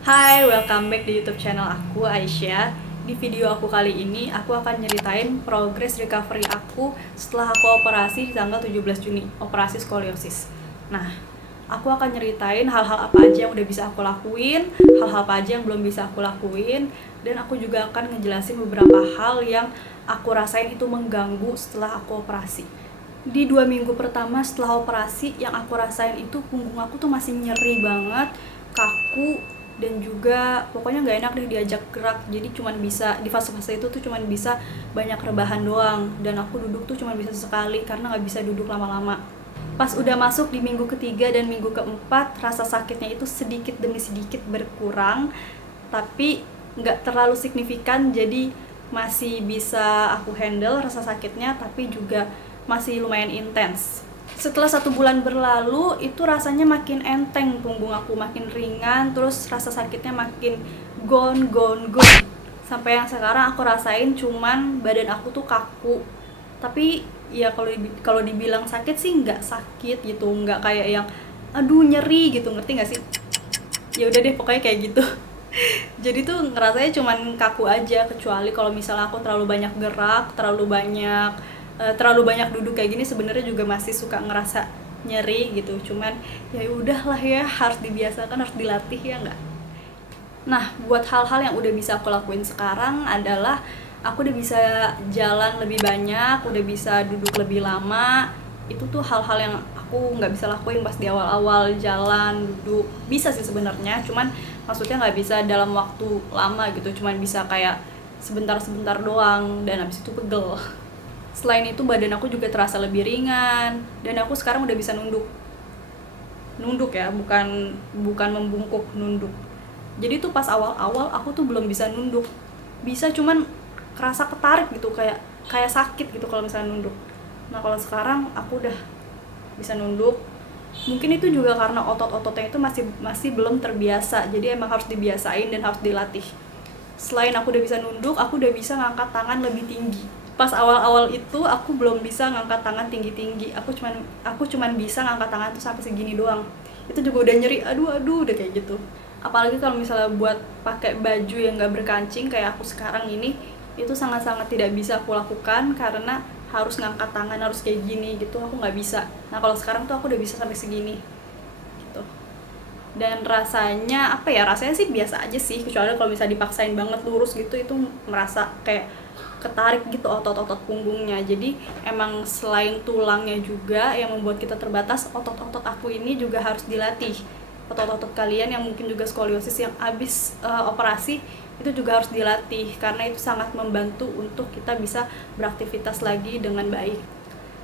Hai, welcome back di YouTube channel aku, Aisyah. Di video aku kali ini, aku akan nyeritain progress recovery aku setelah aku operasi di tanggal 17 Juni, operasi skoliosis. Nah, aku akan nyeritain hal-hal apa aja yang udah bisa aku lakuin, hal-hal apa aja yang belum bisa aku lakuin, dan aku juga akan ngejelasin beberapa hal yang aku rasain itu mengganggu setelah aku operasi. Di 2 minggu pertama setelah operasi, yang aku rasain itu punggung aku tuh masih nyeri banget, kaku, dan juga pokoknya nggak enak deh diajak gerak. Jadi cuman bisa di fase-fase itu tuh cuman bisa banyak rebahan doang, dan aku duduk tuh cuman bisa sekali karena nggak bisa duduk lama-lama. Pas udah masuk di minggu ketiga dan minggu keempat, rasa sakitnya itu sedikit demi sedikit berkurang, tapi nggak terlalu signifikan, jadi masih bisa aku handle rasa sakitnya, tapi juga masih lumayan intens. Setelah 1 bulan berlalu, itu rasanya makin enteng, punggung aku makin ringan, terus rasa sakitnya makin gone. Sampai yang sekarang aku rasain cuman badan aku tuh kaku. Tapi ya kalau dibilang sakit sih nggak sakit gitu, nggak kayak yang aduh nyeri gitu, ngerti nggak sih? Ya udah deh, pokoknya kayak gitu. Jadi tuh ngerasanya cuman kaku aja, kecuali kalau misalnya aku terlalu banyak gerak, terlalu banyak duduk kayak gini, sebenarnya juga masih suka ngerasa nyeri gitu. Cuman ya udahlah ya, harus dibiasakan, harus dilatih ya nggak. Nah, buat hal-hal yang udah bisa aku lakuin sekarang adalah aku udah bisa jalan lebih banyak, udah bisa duduk lebih lama. Itu tuh hal-hal yang aku nggak bisa lakuin pas di awal-awal jalan, duduk. Bisa sih sebenarnya, cuman maksudnya nggak bisa dalam waktu lama gitu, cuman bisa kayak sebentar-sebentar doang, dan abis itu pegel. Selain itu badan aku juga terasa lebih ringan, dan aku sekarang udah bisa nunduk ya, bukan membungkuk, nunduk. Jadi tuh pas awal-awal aku tuh belum bisa nunduk, bisa cuman kerasa ketarik gitu, kayak sakit gitu kalau misalnya nunduk. Nah kalau sekarang aku udah bisa nunduk. Mungkin itu juga karena otot-ototnya itu masih belum terbiasa, jadi emang harus dibiasain dan harus dilatih. Selain aku udah bisa nunduk, aku udah bisa ngangkat tangan lebih tinggi. Pas awal-awal itu aku belum bisa ngangkat tangan tinggi-tinggi, aku cuman bisa ngangkat tangan tuh sampai segini doang. Itu juga udah nyeri, aduh udah kayak gitu. Apalagi kalau misalnya buat pakai baju yang nggak berkancing kayak aku sekarang ini, itu sangat-sangat tidak bisa aku lakukan karena harus ngangkat tangan, harus kayak gini gitu, aku nggak bisa. Nah kalau sekarang tuh aku udah bisa sampai segini gitu. Dan rasanya apa ya, rasanya sih biasa aja sih, kecuali kalau misalnya dipaksain banget lurus gitu, itu merasa kayak ketarik gitu otot-otot punggungnya. Jadi emang selain tulangnya juga yang membuat kita terbatas, otot-otot aku ini juga harus dilatih. Otot-otot kalian yang mungkin juga skoliosis yang abis operasi, itu juga harus dilatih karena itu sangat membantu untuk kita bisa beraktivitas lagi dengan baik.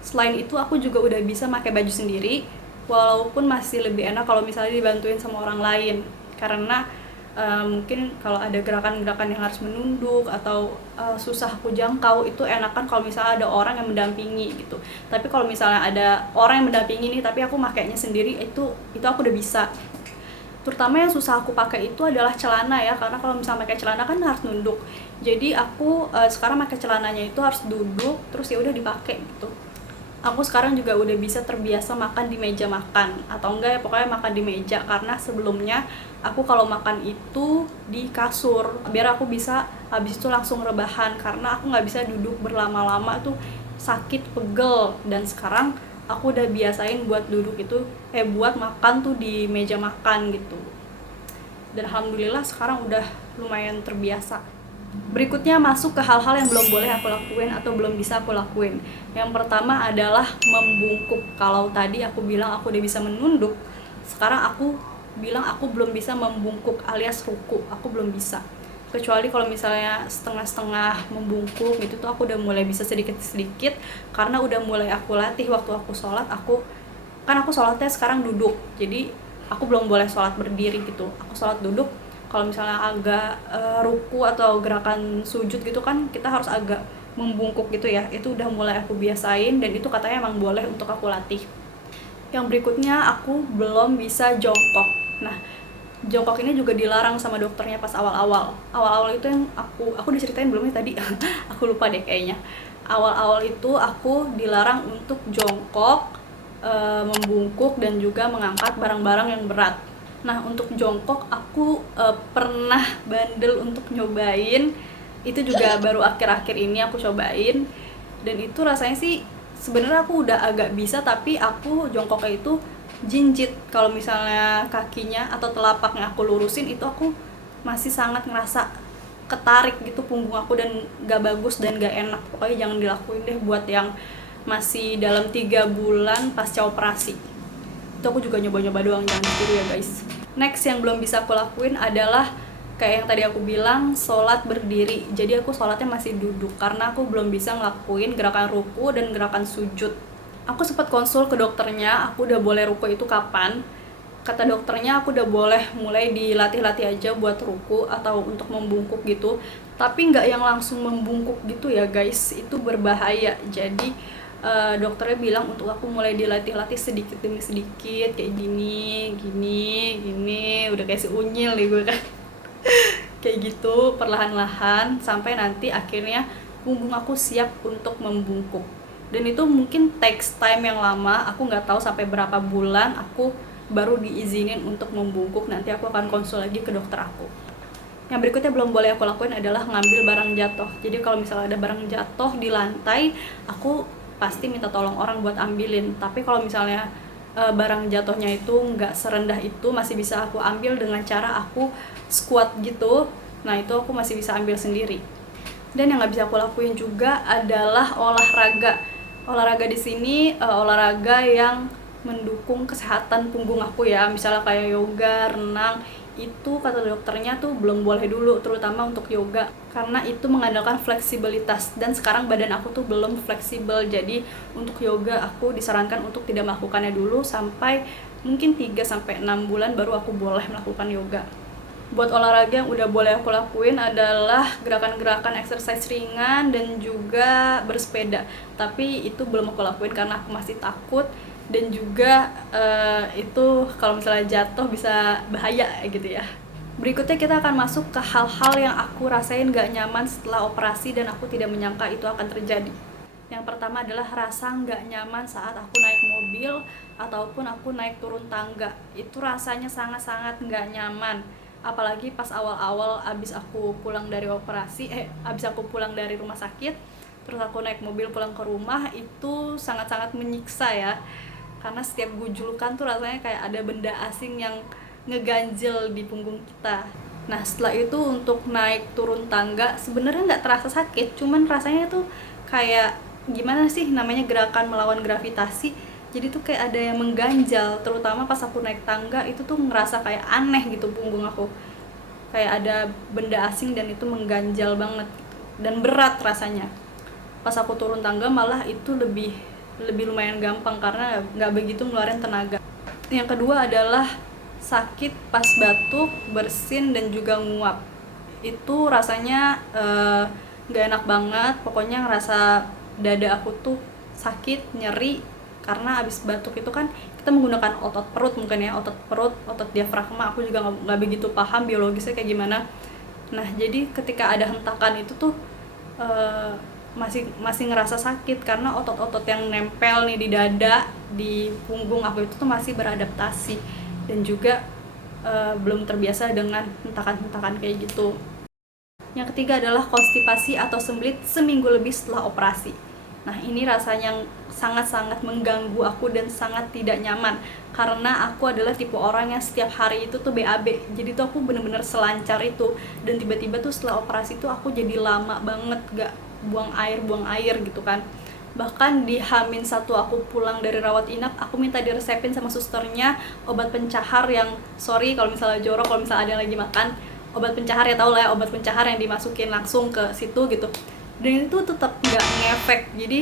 Selain itu aku juga udah bisa pakai baju sendiri, walaupun masih lebih enak kalau misalnya dibantuin sama orang lain, karena mungkin kalau ada gerakan-gerakan yang harus menunduk atau susah aku jangkau, itu enakan kalau misalnya ada orang yang mendampingi gitu. Tapi kalau misalnya ada orang yang mendampingi nih tapi aku makainya sendiri, itu aku udah bisa. Terutama yang susah aku pakai itu adalah celana ya, karena kalau misalnya pakai celana kan harus nunduk. Jadi aku sekarang pakai celananya itu harus duduk, terus ya udah dipakai gitu. Aku sekarang juga udah bisa terbiasa makan di meja makan, atau enggak ya pokoknya makan di meja, karena sebelumnya aku kalau makan itu di kasur, biar aku bisa habis itu langsung rebahan, karena aku nggak bisa duduk berlama-lama tuh, sakit, pegel. Dan sekarang aku udah biasain buat duduk itu buat makan tuh di meja makan gitu, dan alhamdulillah sekarang udah lumayan terbiasa. Berikutnya masuk ke hal-hal yang belum boleh aku lakuin atau belum bisa aku lakuin. Yang pertama adalah membungkuk. Kalau tadi aku bilang aku udah bisa menunduk, sekarang aku bilang aku belum bisa membungkuk alias ruku. Aku belum bisa. Kecuali kalau misalnya setengah-setengah membungkuk gitu tuh aku udah mulai bisa sedikit-sedikit, karena udah mulai aku latih waktu aku sholat. Aku sholatnya sekarang duduk, jadi aku belum boleh sholat berdiri gitu. Aku sholat duduk. Kalau misalnya agak ruku atau gerakan sujud gitu kan kita harus agak membungkuk gitu ya, itu udah mulai aku biasain, dan itu katanya emang boleh untuk aku latih. Yang berikutnya aku belum bisa jongkok. Nah jongkok ini juga dilarang sama dokternya pas awal-awal itu, yang aku diceritain belum ya tadi aku lupa deh kayaknya. Awal-awal itu aku dilarang untuk jongkok, membungkuk, dan juga mengangkat barang-barang yang berat. Nah untuk jongkok aku pernah bandel untuk nyobain, itu juga baru akhir-akhir ini aku cobain, dan itu rasanya sih sebenarnya aku udah agak bisa, tapi aku jongkoknya itu jinjit. Kalau misalnya kakinya atau telapaknya aku lurusin, itu aku masih sangat ngerasa ketarik gitu punggung aku, dan gak bagus dan gak enak. Pokoknya jangan dilakuin deh buat yang masih dalam 3 bulan pasca operasi. Itu aku juga nyoba-nyoba doang, jangan ditiru ya guys. Next yang belum bisa aku lakuin adalah kayak yang tadi aku bilang, sholat berdiri. Jadi aku sholatnya masih duduk karena aku belum bisa ngelakuin gerakan ruku dan gerakan sujud. Aku sempat konsul ke dokternya, aku udah boleh ruku itu kapan. Kata dokternya aku udah boleh mulai dilatih-latih aja buat ruku atau untuk membungkuk gitu, tapi nggak yang langsung membungkuk gitu ya guys, itu berbahaya. Jadi dokternya bilang untuk aku mulai dilatih-latih sedikit demi sedikit, kayak gini, udah kayak si unyil nih gue kan. Kayak gitu perlahan-lahan sampai nanti akhirnya punggung aku siap untuk membungkuk. Dan itu mungkin takes time yang lama, aku nggak tahu sampai berapa bulan aku baru diizinin untuk membungkuk. Nanti aku akan konsul lagi ke dokter aku. Yang berikutnya belum boleh aku lakuin adalah ngambil barang jatuh. Jadi kalau misalnya ada barang jatuh di lantai, aku pasti minta tolong orang buat ambilin. Tapi kalau misalnya barang jatuhnya itu nggak serendah itu, masih bisa aku ambil dengan cara aku squat gitu. Nah itu aku masih bisa ambil sendiri. Dan yang nggak bisa aku lakuin juga adalah olahraga. Olahraga di sini olahraga yang mendukung kesehatan punggung aku ya, misalnya kayak yoga, renang, itu kata dokternya tuh belum boleh dulu, terutama untuk yoga karena itu mengandalkan fleksibilitas, dan sekarang badan aku tuh belum fleksibel. Jadi untuk yoga aku disarankan untuk tidak melakukannya dulu sampai mungkin 3-6 bulan baru aku boleh melakukan yoga. Buat olahraga yang udah boleh aku lakuin adalah gerakan-gerakan exercise ringan dan juga bersepeda, tapi itu belum aku lakuin karena aku masih takut, dan juga itu kalau misalnya jatuh bisa bahaya gitu ya. Berikutnya kita akan masuk ke hal-hal yang aku rasain gak nyaman setelah operasi dan aku tidak menyangka itu akan terjadi. Yang pertama adalah rasa gak nyaman saat aku naik mobil ataupun aku naik turun tangga. Itu rasanya sangat-sangat gak nyaman. Apalagi pas awal-awal abis aku pulang dari operasi, abis aku pulang dari rumah sakit, terus aku naik mobil pulang ke rumah, itu sangat-sangat menyiksa ya. Karena setiap gujulukan tuh rasanya kayak ada benda asing yang ngeganjel di punggung kita. Nah setelah itu untuk naik turun tangga sebenarnya nggak terasa sakit, cuman rasanya tuh kayak gimana sih namanya, gerakan melawan gravitasi. Jadi tuh kayak ada yang mengganjal, terutama pas aku naik tangga itu tuh ngerasa kayak aneh gitu punggung aku, kayak ada benda asing dan itu mengganjal banget dan berat rasanya. Pas aku turun tangga malah itu lebih lumayan gampang karena nggak begitu ngeluarin tenaga. Yang kedua adalah sakit pas batuk, bersin, dan juga nguap. Itu rasanya nggak enak banget, pokoknya ngerasa dada aku tuh sakit, nyeri, karena abis batuk itu kan kita menggunakan otot perut mungkin ya, otot perut, otot diafragma, aku juga nggak begitu paham biologisnya kayak gimana. Nah jadi ketika ada hentakan itu tuh masih ngerasa sakit karena otot-otot yang nempel nih di dada, di punggung aku itu tuh masih beradaptasi dan juga belum terbiasa dengan hentakan-hentakan kayak gitu. Yang ketiga adalah konstipasi atau sembelit seminggu lebih setelah operasi. Nah ini rasanya yang sangat-sangat mengganggu aku dan sangat tidak nyaman karena aku adalah tipe orang yang setiap hari itu tuh BAB. Jadi tuh aku bener-bener selancar itu, dan tiba-tiba tuh setelah operasi tuh aku jadi lama banget gak buang air gitu kan. Bahkan di H-1 aku pulang dari rawat inap, aku minta diresepin sama susternya obat pencahar yang, sorry kalau misalnya jorok, kalau misalnya ada yang lagi makan, obat pencahar ya tau lah ya, obat pencahar yang dimasukin langsung ke situ gitu. Dan itu tetap nggak ngefek, jadi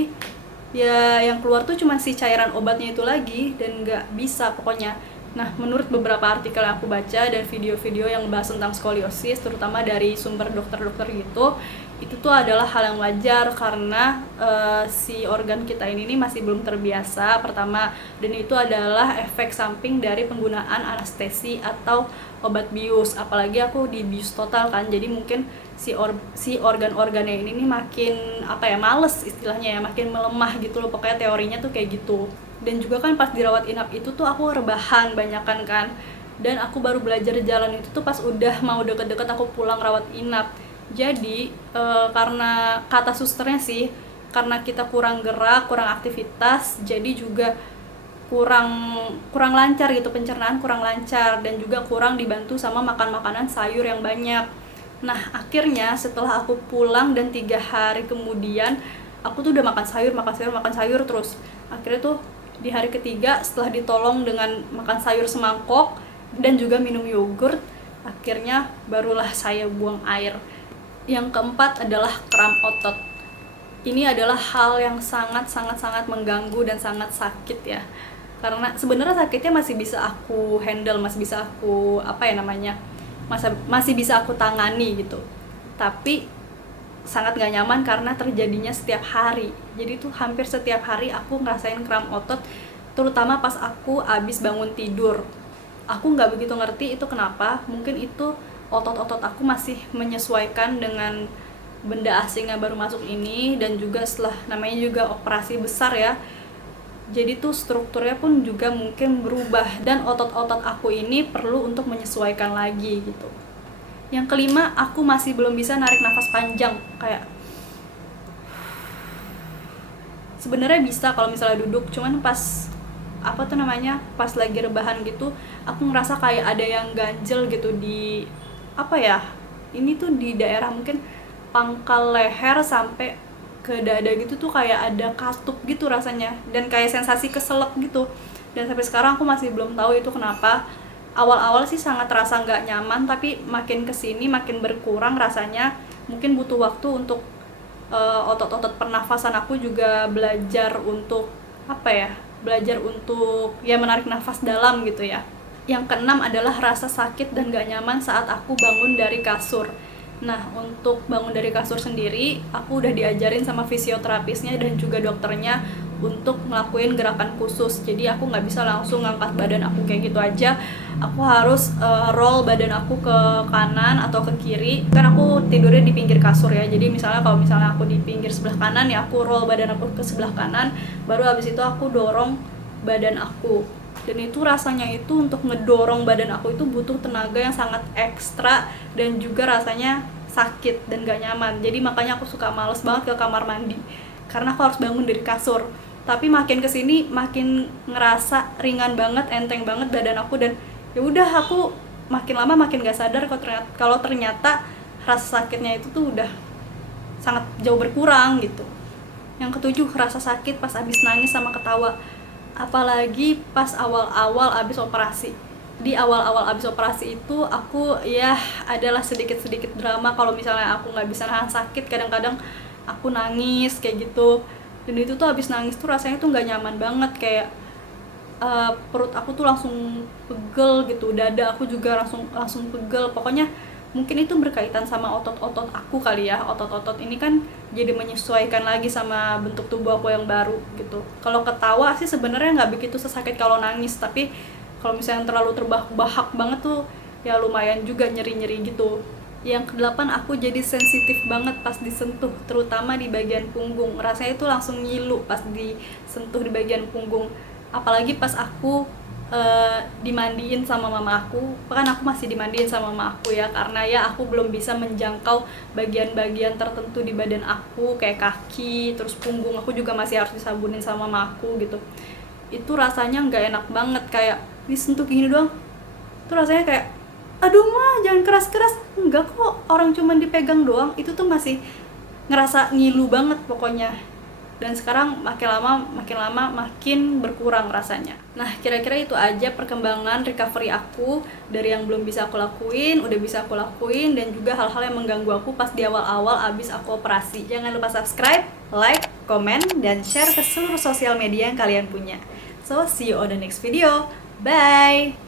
ya yang keluar tuh cuma si cairan obatnya itu lagi dan nggak bisa pokoknya. Nah menurut beberapa artikel yang aku baca dan video-video yang membahas tentang skoliosis, terutama dari sumber dokter-dokter gitu, itu tuh adalah hal yang wajar karena si organ kita ini masih belum terbiasa pertama, dan itu adalah efek samping dari penggunaan anestesi atau obat bius. Apalagi aku di bius total kan, jadi mungkin si organ-organnya ini makin males istilahnya ya, makin melemah gitu loh, pokoknya teorinya tuh kayak gitu. Dan juga kan pas dirawat inap itu tuh aku rebahan banyakan kan, dan aku baru belajar jalan itu tuh pas udah mau deket-deket aku pulang rawat inap. Jadi karena kata susternya sih, karena kita kurang gerak, kurang aktivitas, jadi juga kurang lancar gitu, pencernaan kurang lancar, dan juga kurang dibantu sama makan makanan sayur yang banyak. Nah akhirnya setelah aku pulang dan 3 hari kemudian aku tuh udah makan sayur terus. Akhirnya tuh di hari ketiga setelah ditolong dengan makan sayur semangkok dan juga minum yogurt, akhirnya barulah saya buang air. Yang keempat adalah kram otot. Ini adalah hal yang sangat mengganggu dan sangat sakit ya. Karena sebenarnya sakitnya masih bisa aku handle, masih bisa aku masih bisa aku tangani gitu. Tapi sangat gak nyaman karena terjadinya setiap hari. Jadi tuh hampir setiap hari aku ngerasain kram otot, terutama pas aku abis bangun tidur. Aku nggak begitu ngerti itu kenapa, mungkin itu otot-otot aku masih menyesuaikan dengan benda asing yang baru masuk ini, dan juga setelah namanya juga operasi besar ya, jadi tuh strukturnya pun juga mungkin berubah, dan otot-otot aku ini perlu untuk menyesuaikan lagi gitu. Yang kelima, aku masih belum bisa narik nafas panjang, kayak sebenarnya bisa kalau misalnya duduk, cuman pas pas lagi rebahan gitu, aku ngerasa kayak ada yang ganjel gitu di ini tuh di daerah mungkin pangkal leher sampai ke dada gitu, tuh kayak ada katup gitu rasanya, dan kayak sensasi keselak gitu. Dan sampai sekarang aku masih belum tahu itu kenapa. Awal-awal sih sangat terasa nggak nyaman, tapi makin kesini makin berkurang rasanya. Mungkin butuh waktu untuk otot-otot pernafasan aku juga belajar untuk menarik nafas dalam gitu ya. Yang keenam adalah rasa sakit dan gak nyaman saat aku bangun dari kasur. Nah, untuk bangun dari kasur sendiri, aku udah diajarin sama fisioterapisnya dan juga dokternya untuk ngelakuin gerakan khusus. Jadi aku nggak bisa langsung ngangkat badan aku kayak gitu aja. Aku harus roll badan aku ke kanan atau ke kiri. Kan aku tidurnya di pinggir kasur ya. Jadi kalau misalnya aku di pinggir sebelah kanan ya, aku roll badan aku ke sebelah kanan. Baru habis itu aku dorong badan aku. Dan itu rasanya itu untuk ngedorong badan aku itu butuh tenaga yang sangat ekstra, dan juga rasanya sakit dan gak nyaman. Jadi makanya aku suka males banget ke kamar mandi, karena aku harus bangun dari kasur. Tapi makin kesini makin ngerasa ringan banget, enteng banget badan aku, dan ya udah aku makin lama makin gak sadar kalau ternyata rasa sakitnya itu tuh udah sangat jauh berkurang gitu. Yang ketujuh, rasa sakit pas abis nangis sama ketawa, apalagi pas awal-awal abis operasi. Di awal-awal abis operasi itu aku ya adalah sedikit-sedikit drama. Kalau misalnya aku nggak bisa nahan sakit, kadang-kadang aku nangis kayak gitu. Dan itu tuh abis nangis tuh rasanya tuh nggak nyaman banget, kayak perut aku tuh langsung pegel gitu, dada aku juga langsung pegel. Pokoknya mungkin itu berkaitan sama otot-otot aku kali ya. Otot-otot ini kan jadi menyesuaikan lagi sama bentuk tubuh aku yang baru gitu. Kalau ketawa sih sebenarnya nggak begitu sesakit kalau nangis, tapi kalau misalnya terlalu terbahak-bahak banget tuh ya lumayan juga nyeri-nyeri gitu. Yang kedelapan, aku jadi sensitif banget pas disentuh, terutama di bagian punggung. Rasanya itu langsung ngilu pas disentuh di bagian punggung. Apalagi pas aku dimandiin sama mama aku. Kan aku masih dimandiin sama mama aku ya, karena ya aku belum bisa menjangkau bagian-bagian tertentu di badan aku, kayak kaki, terus punggung aku juga masih harus disabunin sama mama aku gitu. Itu rasanya nggak enak banget, kayak disentuh gini doang itu rasanya kayak aduh mah jangan keras-keras. Enggak kok, orang cuman dipegang doang itu tuh masih ngerasa ngilu banget pokoknya. Dan sekarang makin lama makin berkurang rasanya. Nah, kira-kira itu aja perkembangan recovery aku, dari yang belum bisa aku lakuin, udah bisa aku lakuin, dan juga hal-hal yang mengganggu aku pas di awal-awal abis aku operasi. Jangan lupa subscribe, like, komen, dan share ke seluruh sosial media yang kalian punya. So, see you on the next video. Bye!